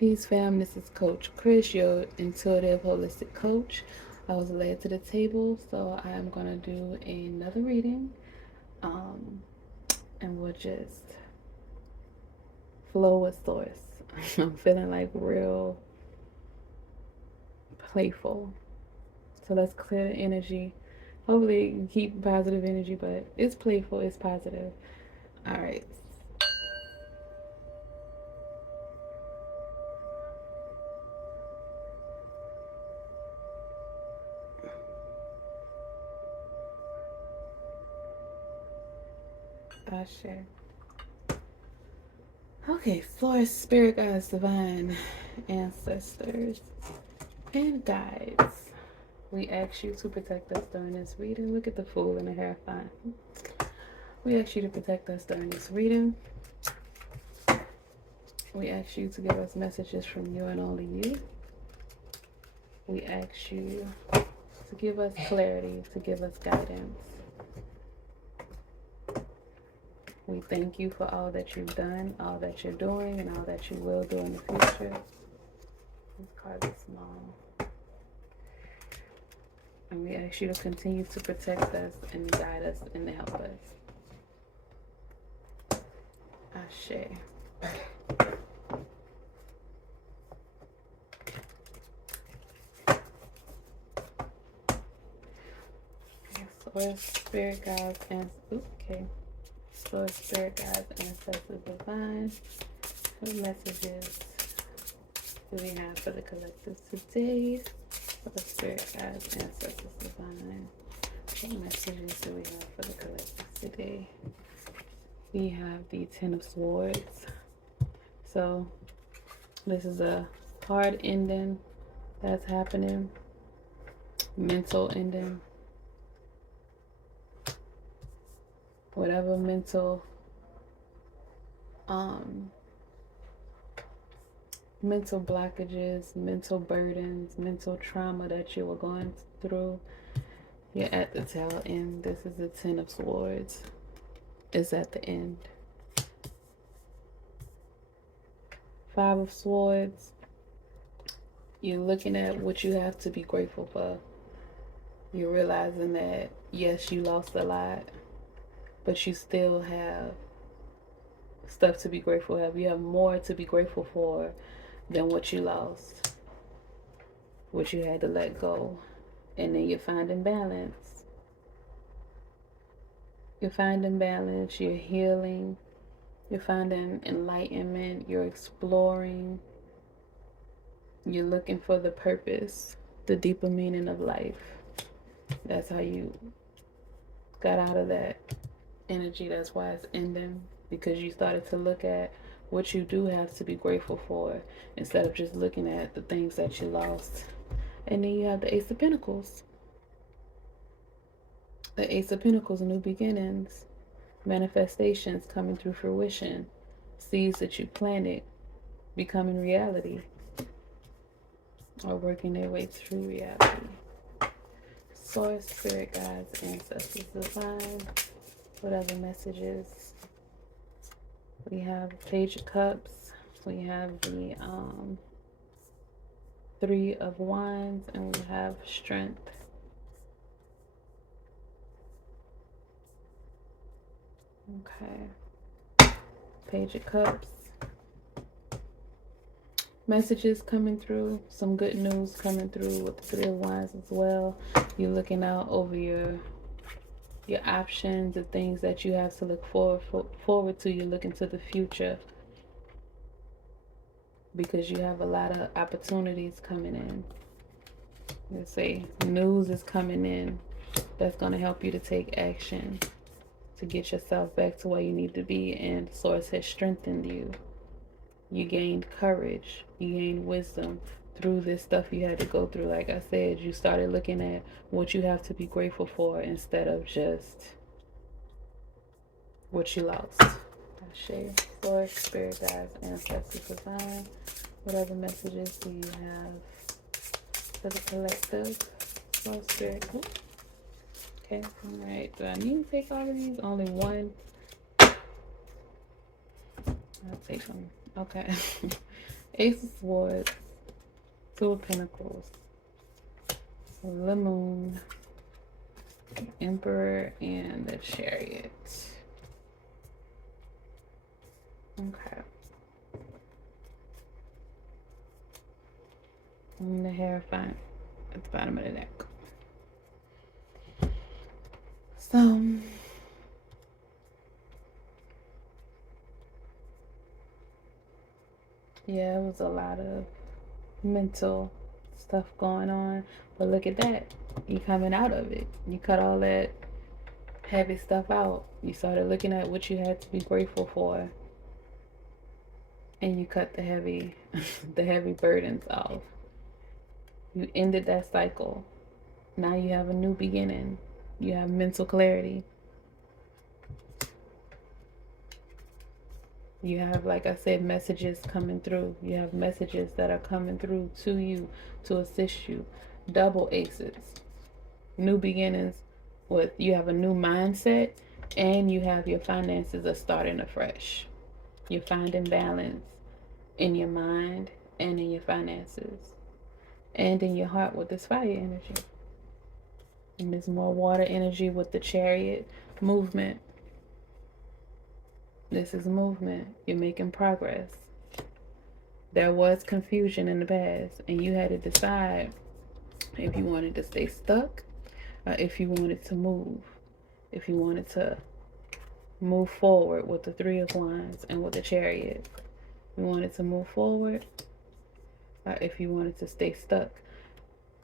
Peace fam, this is Coach Chris, your intuitive holistic coach. I was led to the table, so I am gonna do another reading. Um, and we'll just flow with source. I'm feeling like real playful. So let's clear the energy. Hopefully keep positive energy, but it's playful, it's positive. Alright. Ashe. Okay, Source, Spirit Guides, Divine Ancestors, and Guides. We ask you to protect us during this reading. Look at the fool in the hair fine. We ask you to protect us during this reading. We ask you to give us messages from you and only you. We ask you to give us clarity, to give us guidance. We thank you for all that you've done, all that you're doing, and all that you will do in the future. This card is small. And we ask you to continue to protect us and guide us and to help us. Ashe. Source, Spirit Guides, and Source, Spirit Guides, Ancestors, Divine. What messages do we have for the collective today? For the Spirit Guides, Ancestors, Divine. What messages do we have for the collective today? We have the Ten of Swords. So this is a hard ending that's happening. Mental ending. Whatever mental mental blockages, mental burdens, mental trauma that you were going through, you're at the tail end. This is the Ten of Swords. It's at the end. Five of Swords. You're looking at what you have to be grateful for. You're realizing that, yes, you lost a lot, but you still have stuff to be grateful for. You have more to be grateful for than what you lost, what you had to let go. And then you're finding balance. You're finding balance. You're healing. You're finding enlightenment. You're exploring. You're looking for the purpose, the deeper meaning of life. That's how you got out of that energy. That's why it's ending, because you started to look at what you do have to be grateful for instead of just looking at the things that you lost. And then you have the Ace of Pentacles. The Ace of Pentacles, new beginnings, manifestations coming through fruition, seeds that you planted becoming reality or working their way through reality. Source, Spirit Guides, Ancestors, Divine, whatever messages. We have Page of Cups. We have the Three of Wands, and we have Strength. Okay. Page of Cups. Messages coming through. Some good news coming through with the Three of Wands as well. You're looking out over your options, the things that you have to look forward to. You're looking to the future because you have a lot of opportunities coming in. Let's say news is coming in that's going to help you to take action to get yourself back to where you need to be, and Source has strengthened you. You gained courage, you gained wisdom through this stuff you had to go through. Like I said, you started looking at what you have to be grateful for instead of just what you lost. Ashe. Source, Spirit Guides, Ancestors, Divine. Whatever messages do you have for the collective? Source, Spirit. Okay, alright. Do I need to take all of these? Only one. I'll take them. Okay. Ace of Swords, Two of Pentacles, the Moon, Emperor, and the Chariot. Okay. And the Hierophant at the bottom of the deck. So, yeah, it was a lot of mental stuff going on. But look at that. You coming out of it. You cut all that heavy stuff out. You started looking at what you had to be grateful for. And you cut the heavy the heavy burdens off. You ended that cycle. Now you have a new beginning. You have mental clarity. You have, like I said, messages coming through. You have messages that are coming through to you to assist you. Double aces. New beginnings with, you have a new mindset, and you have your finances are starting afresh. You're finding balance in your mind and in your finances and in your heart with this fire energy. And there's more water energy with the Chariot. Movement. This is movement. You're making progress. There was confusion in the past, and you had to decide if you wanted to stay stuck or if you wanted to move. If you wanted to move forward with the Three of Wands and with the Chariot. You wanted to move forward or if you wanted to stay stuck.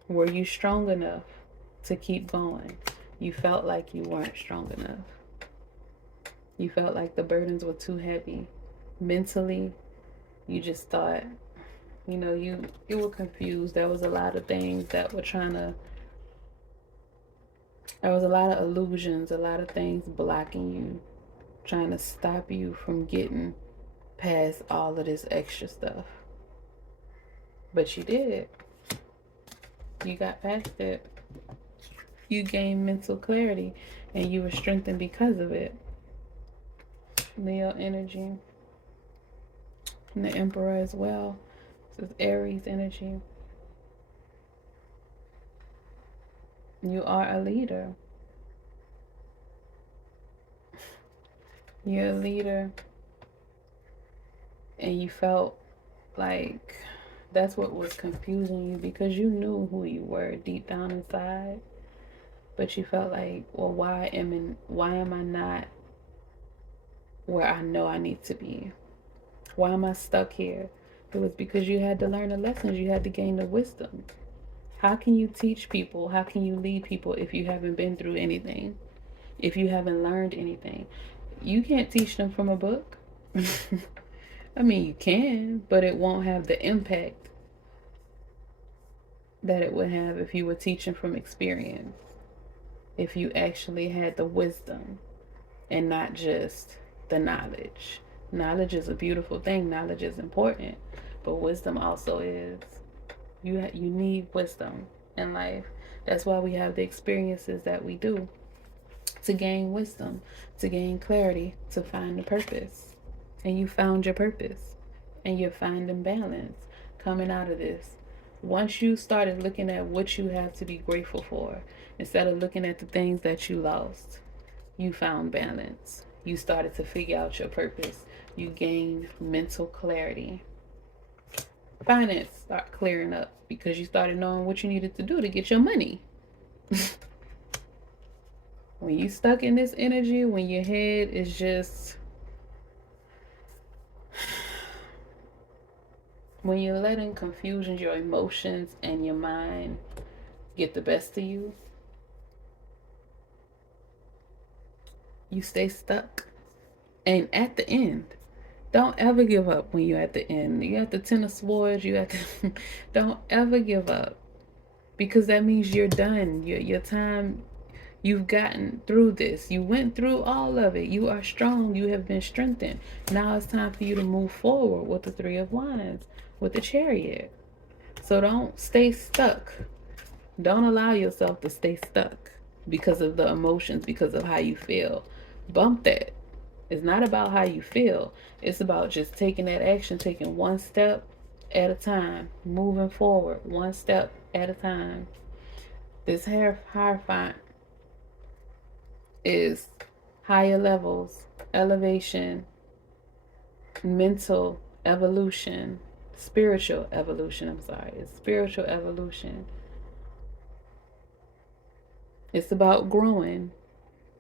Were you strong enough to keep going? You felt like you weren't strong enough. You felt like the burdens were too heavy. Mentally, you just thought, you know, you were confused. There was a lot of things that were there was a lot of illusions, a lot of things blocking you, trying to stop you from getting past all of this extra stuff. But you did. You got past it. You gained mental clarity, and you were strengthened because of it. Leo energy. And the Emperor as well. This is Aries energy. You are a leader. You're a leader. And you felt like that's what was confusing you, because you knew who you were deep down inside. But you felt like, well, why am I not where I know I need to be? Why am I stuck here? It was because you had to learn the lessons. You had to gain the wisdom. How can you teach people? How can you lead people if you haven't been through anything? If you haven't learned anything? You can't teach them from a book. I mean, you can, but it won't have the impact that it would have if you were teaching from experience. If you actually had the wisdom and not just the knowledge. Knowledge is a beautiful thing. Knowledge is important, but wisdom also is. You need wisdom in life. That's why we have the experiences that we do, to gain wisdom, to gain clarity, to find the purpose. And you found your purpose, and you're finding balance coming out of this. Once you started looking at what you have to be grateful for, instead of looking at the things that you lost, you found balance. You started to figure out your purpose. You gained mental clarity. Finance start clearing up because you started knowing what you needed to do to get your money. When you stuck in this energy, when your head is just, when you're letting confusion, your emotions and your mind get the best of you, you stay stuck. And at the end, don't ever give up when you're at the end. You at the Ten of Swords, you at the don't ever give up, because that means you're done. Your time, you've gotten through this. You went through all of it. You are strong. You have been strengthened. Now it's time for you to move forward with the Three of Wands, with the Chariot. So don't stay stuck. Don't allow yourself to stay stuck because of the emotions, because of how you feel. Bump that. It's not about how you feel. It's about just taking that action, taking one step at a time, moving forward, one step at a time. This Hierophant is higher levels, elevation, mental evolution, spiritual evolution. I'm sorry, it's spiritual evolution. It's about growing.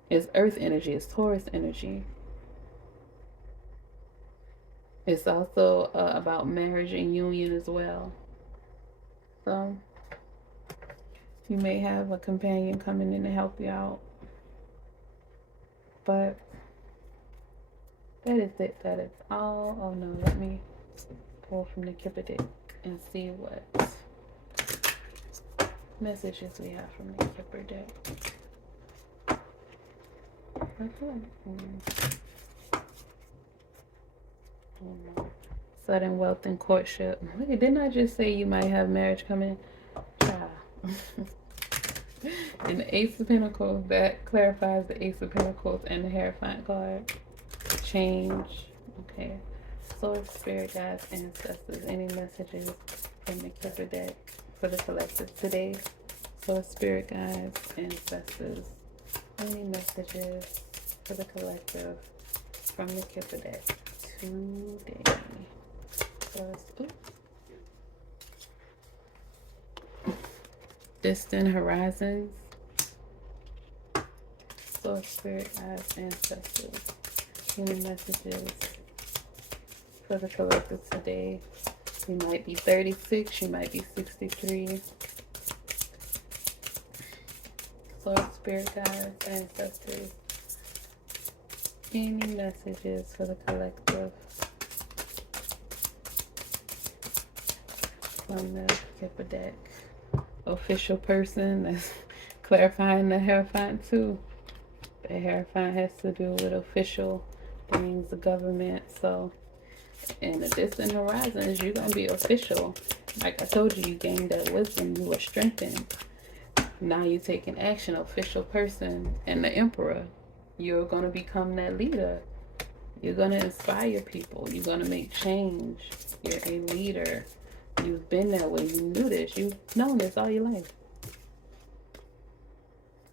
It's earth energy, it's Taurus energy. It's also about marriage and union as well. So you may have a companion coming in to help you out. But that is it. That is all. Oh no, let me pull from the Kipper deck and see what messages we have from the Kipper deck. Sudden wealth and courtship. Wait, didn't I just say you might have marriage coming? And the Ace of Pentacles, that clarifies the Ace of Pentacles and the Hierophant card. Change. Okay. Source, spirit, guides, ancestors. Any messages from the Kipper deck for the collective today? Source, spirit, guides, ancestors. Any messages for the collective from the Kipper deck today? Distant horizons. Source, spirit, guides, ancestors. Any messages for the collective today? You might be 36, you might be 63. Source, spirit, guides, ancestors. Any messages for the collective from the Kipper deck? Official person, that's clarifying the Hierophant too. The Hierophant has to do with official things, the government. So in the distant horizons, you're going to be official. Like I told you, you gained that wisdom, you were strengthened. Now you're taking action, official person. And the Emperor, you're going to become that leader. You're going to inspire people. You're going to make change. You're a leader. You've been that way. You knew this. You've known this all your life.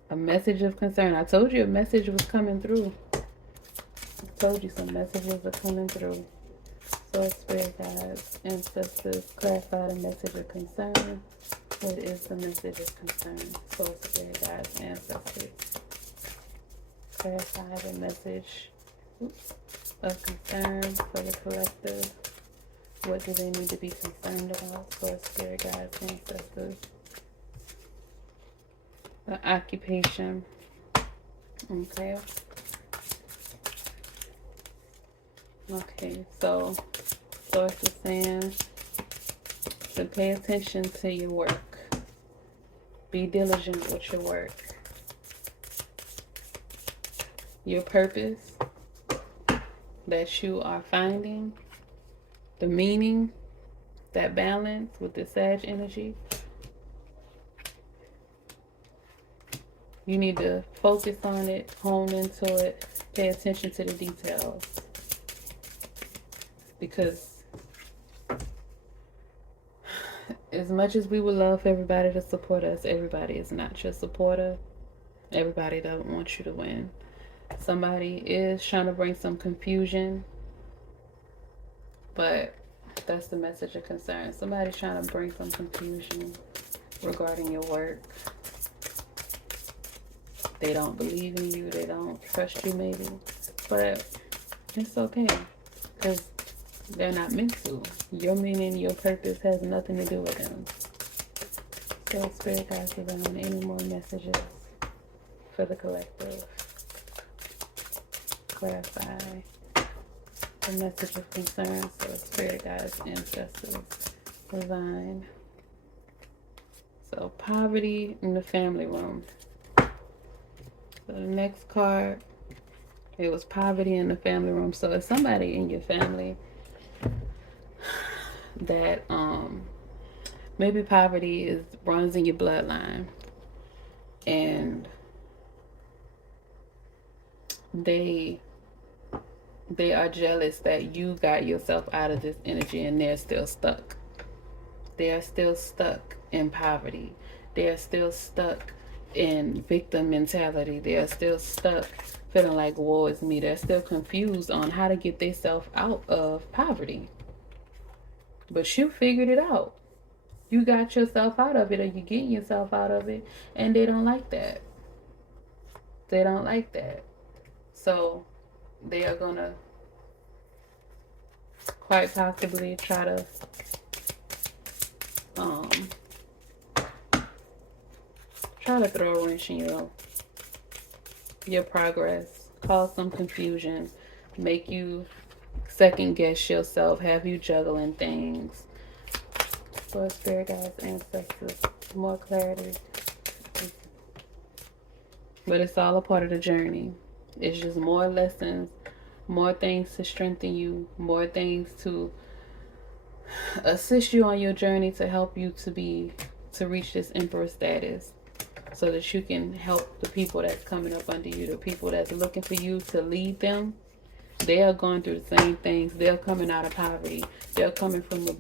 A message of concern. I told you a message was coming through. I told you some messages are coming through. Source, spirit, guides, ancestors, clarify the message of concern. What is the message of concern? Source, spirit, guides, ancestors. Clarify the message of concern for the collective. What do they need to be concerned about? Source, spirit, guides, ancestors. The occupation. Okay. Okay, so Source is saying to pay attention to your work. Be diligent with your work. Your purpose that you are finding, the meaning, that balance with the Sag energy. You need to focus on it, hone into it, pay attention to the details. Because as much as we would love for everybody to support us, everybody is not your supporter. Everybody doesn't want you to win. Somebody is trying to bring some confusion, but that's the message of concern. Somebody's trying to bring some confusion regarding your work. They don't believe in you. They don't trust you maybe. But it's okay. Because they're not meant to. Your meaning, your purpose has nothing to do with them. So spirit guides are on any more messages for the collective. Clarify the message of concern. So spirit guides, ancestors, divine. So poverty in the family room. So the next card, it was poverty in the family room. So it's somebody in your family that maybe poverty runs in your bloodline, and they are jealous that you got yourself out of this energy and they're still stuck. They are still stuck in poverty. They are still stuck in victim mentality. They are still stuck feeling like woe is me. They're still confused on how to get themselves out of poverty. But you figured it out. You got yourself out of it, or you're getting yourself out of it, and they don't like that. They don't like that. So they are gonna quite possibly um try to throw a wrench in your progress, cause some confusion, make you second guess yourself, have you juggling things. For spirit guides, ancestors, more clarity. But it's all a part of the journey. It's just more lessons, more things to strengthen you, more things to assist you on your journey to help you to reach this emperor status, so that you can help the people that's coming up under you, the people that's looking for you to lead them. They are going through the same things. They're coming out of poverty. They're coming from the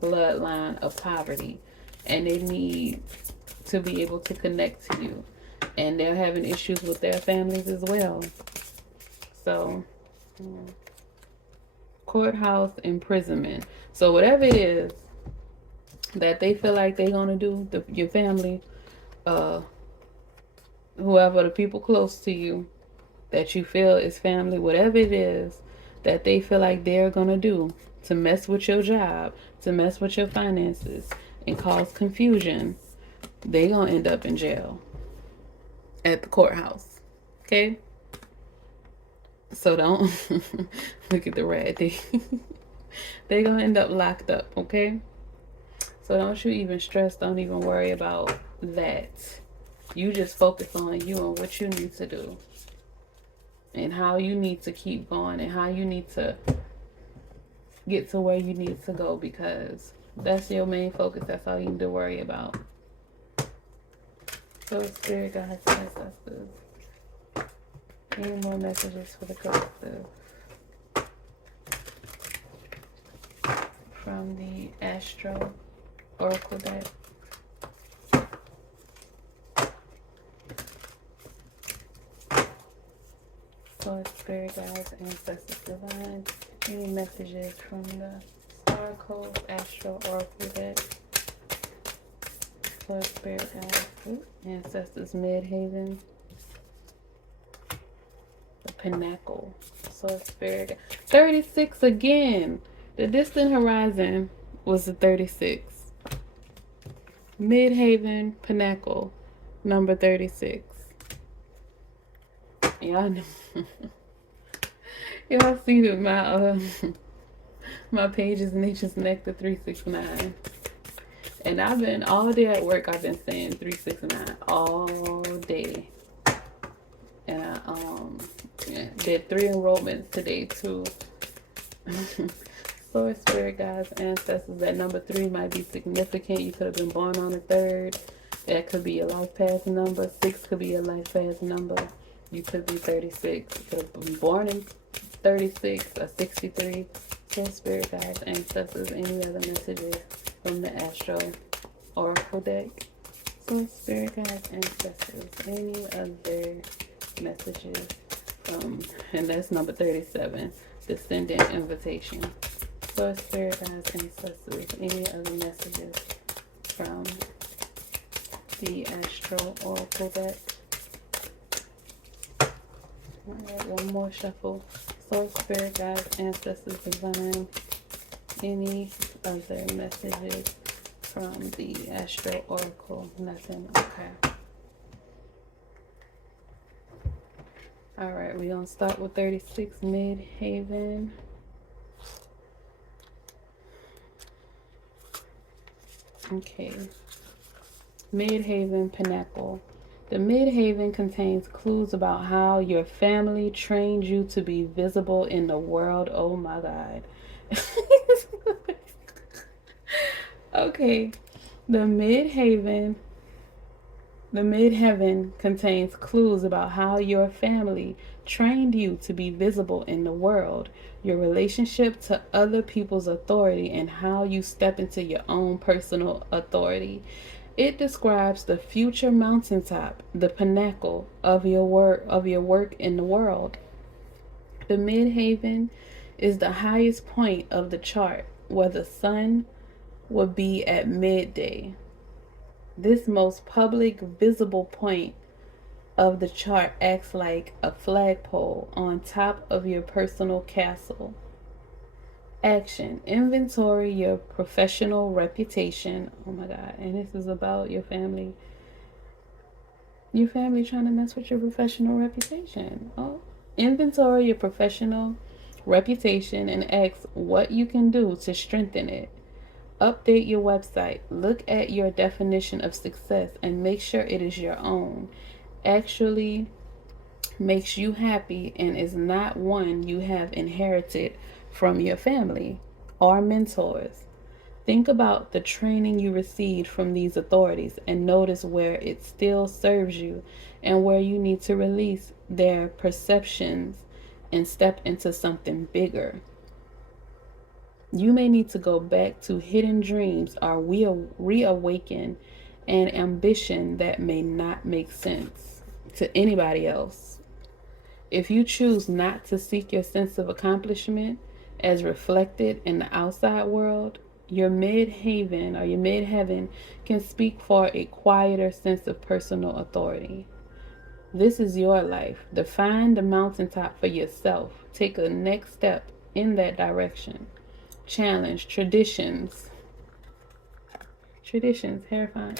bloodline of poverty, and they need to be able to connect to you. And they're having issues with their families as well. So, courthouse imprisonment. So whatever it is that they feel like they're gonna do, your family, whoever, the people close to you that you feel is family, whatever it is that they feel like they're gonna do to mess with your job, to mess with your finances, and cause confusion, they gonna end up in jail at the courthouse. Okay? So don't look at the rat. They gonna end up locked up, okay? So don't you even stress, don't even worry about that. You just focus on you and what you need to do, and how you need to keep going, and how you need to get to where you need to go, because that's your main focus. That's all you need to worry about. So spirit guides, ancestors, any more messages for the collective from the Astro Oracle deck? So spirit guides, ancestors, divine, any messages from the Star Code Astro Oracle deck? So spirit guides, ancestors, Midhaven, the Pinnacle. So spirit 36 again. The distant horizon was the 36. Midhaven, Pinnacle, number 36. Y'all know. Y'all see that my page is Nature's Nectar 369. And I've been all day at work, I've been saying 369 all day. And I did 3 enrollments today too. So spirit guides, ancestors, that number 3 might be significant. You could have been born on the 3rd. That could be your life path number. 6 could be your life path number. You could be 36. You could have been born in 36 or 63. So spirit guides, ancestors, any other messages from the Astro Oracle deck? So spirit guides, ancestors, any other messages and that's number 37, descendant invitation. So spirit guides, ancestors, any other messages from the Astro Oracle deck? Alright, one more shuffle. So spirit guides, ancestors, divine, any other messages from the Astro Oracle? Nothing. Okay. Alright, we're gonna start with 36, Midhaven. Okay. Midhaven, Pinnacle. The Midhaven contains clues about how your family trained you to be visible in the world. Oh my God. Okay. The Midhaven contains clues about how your family trained you to be visible in the world. your relationship to other people's authority, and how you step into your own personal authority. It describes the future mountaintop, the pinnacle of your work in the world. The midhaven is the highest point of the chart, where the sun would be at midday. This most public visible point of the chart acts like a flagpole on top of your personal castle. Action. Inventory your professional reputation. Oh my God. And this is about your family. Your family trying to mess with your professional reputation. Oh. Inventory your professional reputation and ask what you can do to strengthen it. Update your website. Look at your definition of success and make sure it is your own. Actually makes you happy and is not one you have inherited from your family or mentors. Think about the training you received from these authorities and notice where it still serves you and where you need to release their perceptions and step into something bigger. You may need to go back to hidden dreams or reawaken an ambition that may not make sense to anybody else. If you choose not to seek your sense of accomplishment as reflected in the outside world, your midhaven or your midheaven can speak for a quieter sense of personal authority. This is your life. Define the mountaintop for yourself. Take a next step in that direction. Challenge traditions. Traditions, terrifying.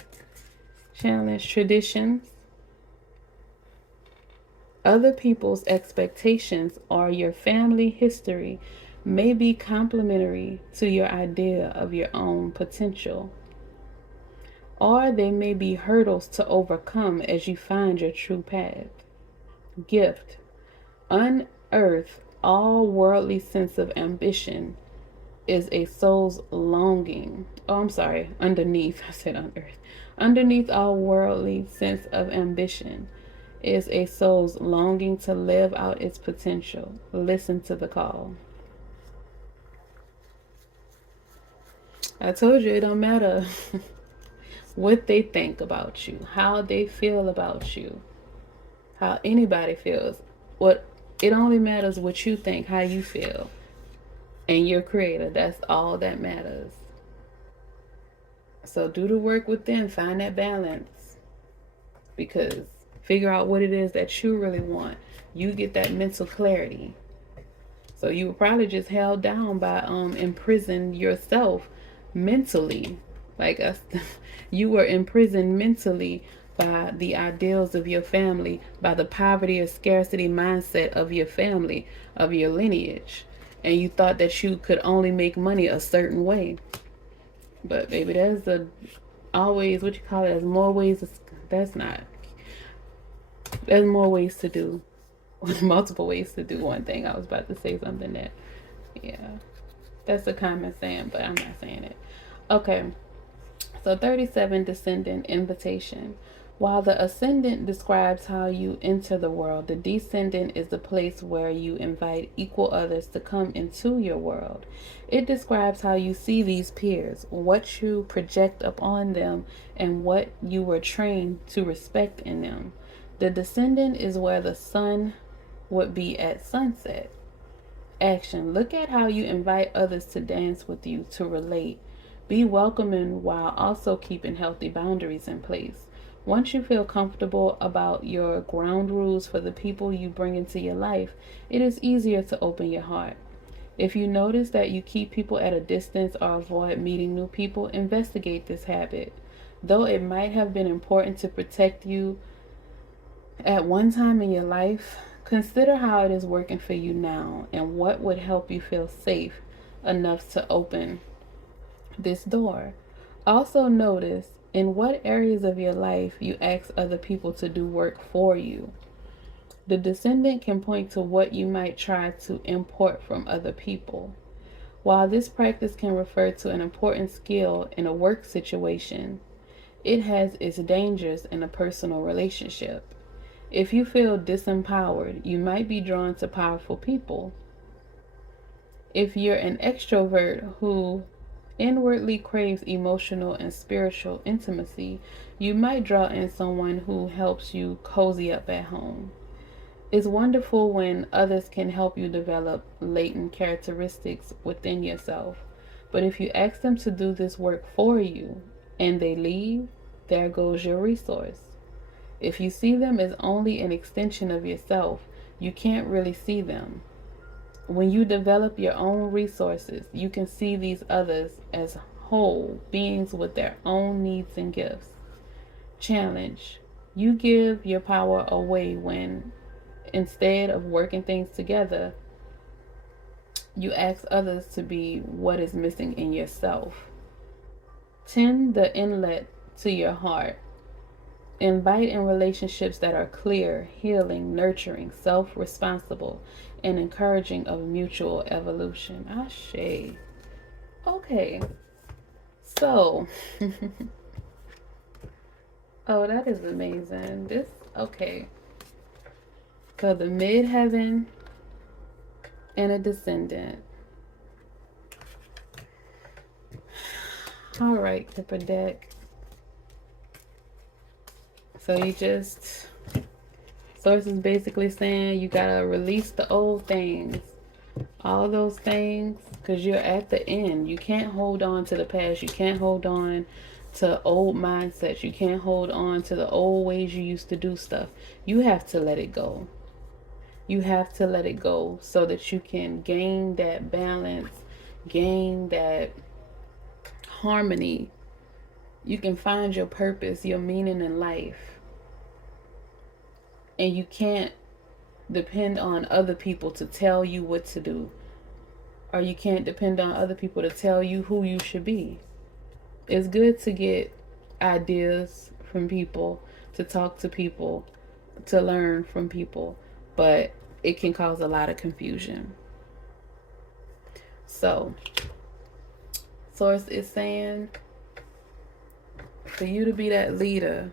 Challenge traditions. Other people's expectations or your family history may be complementary to your idea of your own potential, or they may be hurdles to overcome as you find your true path. Gift. Unearth all worldly sense of ambition is a soul's longing. Oh, I'm sorry, underneath. I said unearth. Underneath all worldly sense of ambition is a soul's longing to live out its potential. Listen to the call. I told you it don't matter what they think about you, how they feel about you, how anybody feels. What it only matters what you think, how you feel. And your creator, that's all that matters. So do the work within, find that balance. Because figure out what it is that you really want. You get that mental clarity. So you were probably just held down by imprisoned yourself mentally. Like us, you were imprisoned mentally by the ideals of your family, by the poverty or scarcity mindset of your family, of your lineage. And you thought that you could only make money a certain way. But baby, there's always, what you call it, there's more ways. That's not. There's more ways to do. Multiple ways to do one thing. I was about to say something that, yeah, that's a common saying, but I'm not saying it. Okay. So 37, descendant invitation. While the ascendant describes how you enter the world, the descendant is the place where you invite equal others to come into your world. It describes how you see these peers, what you project upon them, and what you were trained to respect in them. The descendant is where the sun would be at sunset. Action. Look at how you invite others to dance with you, to relate. Be welcoming while also keeping healthy boundaries in place. Once you feel comfortable about your ground rules for the people you bring into your life, it is easier to open your heart. If you notice that you keep people at a distance or avoid meeting new people, investigate this habit. Though it might have been important to protect you at one time in your life, consider how it is working for you now and what would help you feel safe enough to open this door. Also notice in what areas of your life you ask other people to do work for you. The descendant can point to what you might try to import from other people. While this practice can refer to an important skill in a work situation, it has its dangers in a personal relationship. If you feel disempowered, you might be drawn to powerful people. If you're an extrovert who inwardly craves emotional and spiritual intimacy, you might draw in someone who helps you cozy up at home. It's wonderful when others can help you develop latent characteristics within yourself. But if you ask them to do this work for you and they leave, there goes your resource. If you see them as only an extension of yourself, you can't really see them. When you develop your own resources, you can see these others as whole beings with their own needs and gifts. Challenge. You give your power away when, instead of working things together, you ask others to be what is missing in yourself. Tend the inlet to your heart. Invite in relationships that are clear, healing, nurturing, self responsible, and encouraging of mutual evolution. Ashe. Okay, so, oh, that is amazing. Okay. So the midheaven and a descendant. All right, Clipper deck. So Source is basically saying you gotta release the old things, all those things, because you're at the end. You can't hold on to the past. You can't hold on to old mindsets. You can't hold on to the old ways you used to do stuff. You have to let it go. You have to let it go so that you can gain that balance, gain that harmony. You can find your purpose, your meaning in life. And you can't depend on other people to tell you what to do, or you can't depend on other people to tell you who you should be. It's good to get ideas from people, to talk to people, to learn from people, but it can cause a lot of confusion. So, Source is saying for you to be that leader,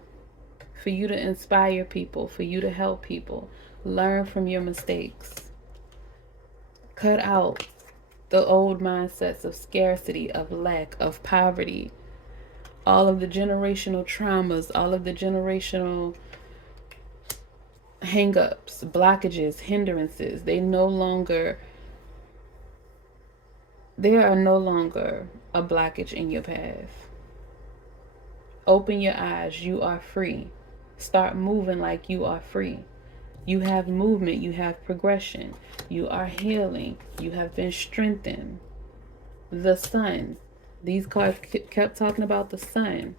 for you to inspire people, for you to help people, learn from your mistakes. Cut out the old mindsets of scarcity, of lack, of poverty, all of the generational traumas, all of the generational hang-ups, blockages, hindrances. There are no longer a blockage in your path. Open your eyes. You are free. Start moving like you are free. You have movement. You have progression. You are healing. You have been strengthened. The sun. These cards kept talking about the sun.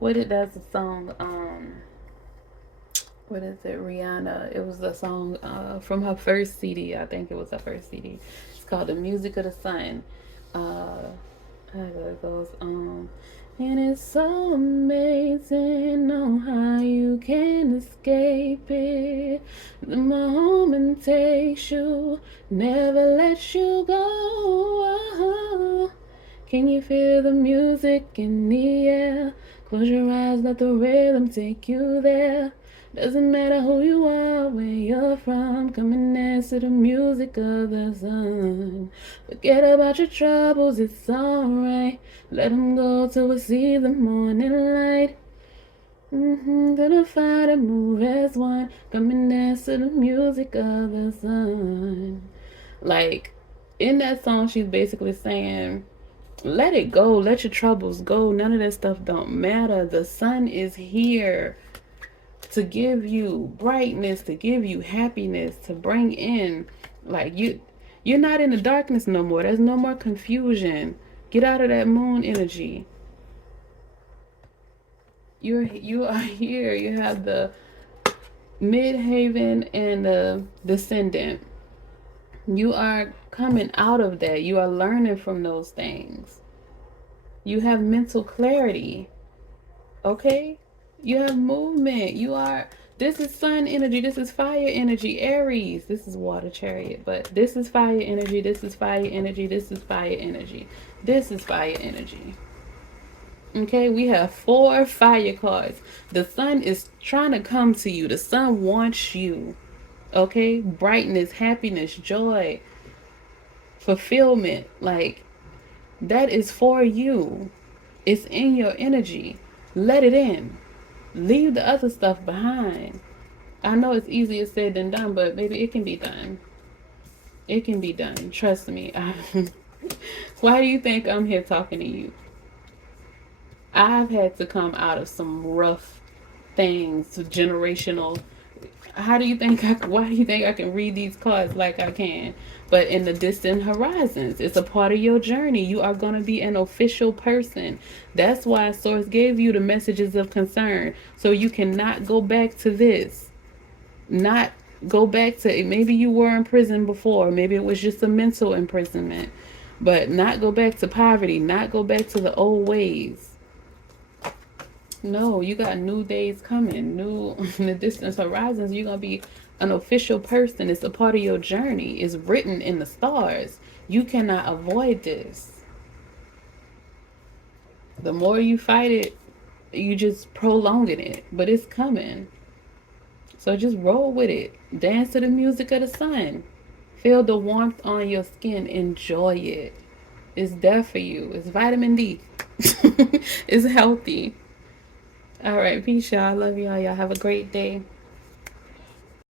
That's the song? What is it? Rihanna. It was the song from her first CD. I think it was her first CD. It's called "The Music of the Sun." It goes and it's so amazing, oh how you can escape it. The moment takes you, never lets you go. Can you feel the music in the air? Close your eyes, let the rhythm take you there. Doesn't matter who you are, where you're from, come and dance to the music of the sun. Forget about your troubles, it's alright. Let them go till we see the morning light. Gonna find and move as one. Come and dance to the music of the sun. Like, in that song, she's basically saying, let it go, let your troubles go. None of that stuff don't matter. The sun is here to give you brightness, to give you happiness, to bring in, like, you're not in the darkness no more. There's no more confusion. Get out of that moon energy. You are here. You have the midhaven and the descendant. You are coming out of that. You are learning from those things. You have mental clarity. Okay? You have movement. This is sun energy. This is fire energy. Aries. This is water chariot. But this is fire energy. This is fire energy. This is fire energy. This is fire energy. Okay, we have 4 fire cards. The sun is trying to come to you. The sun wants you. Okay, brightness, happiness, joy. fulfillment. Like, that is for you. It's in your energy. Let it in. Leave the other stuff behind. I know it's easier said than done, but maybe it can be done. It can be done. Trust me. Why do you think I'm here talking to you? I've had to come out of some rough things, generational. How do you think why do you think I can read these cards like I can? But in the distant horizons, it's a part of your journey. You are going to be an official person. That's why Source gave you the messages of concern. So you cannot go back to this. Not go back to, maybe you were in prison before. Maybe it was just a mental imprisonment. But not go back to poverty. Not go back to the old ways. No, you got new days coming. New in the distant horizons. You're gonna be an official person. It's a part of your journey. It's written in the stars. You cannot avoid this. The more you fight it, you just prolonging it. But it's coming. So just roll with it. Dance to the music of the sun. Feel the warmth on your skin. Enjoy it. It's there for you. It's vitamin D. It's healthy. All right, peace, y'all. I love y'all. Y'all have a great day.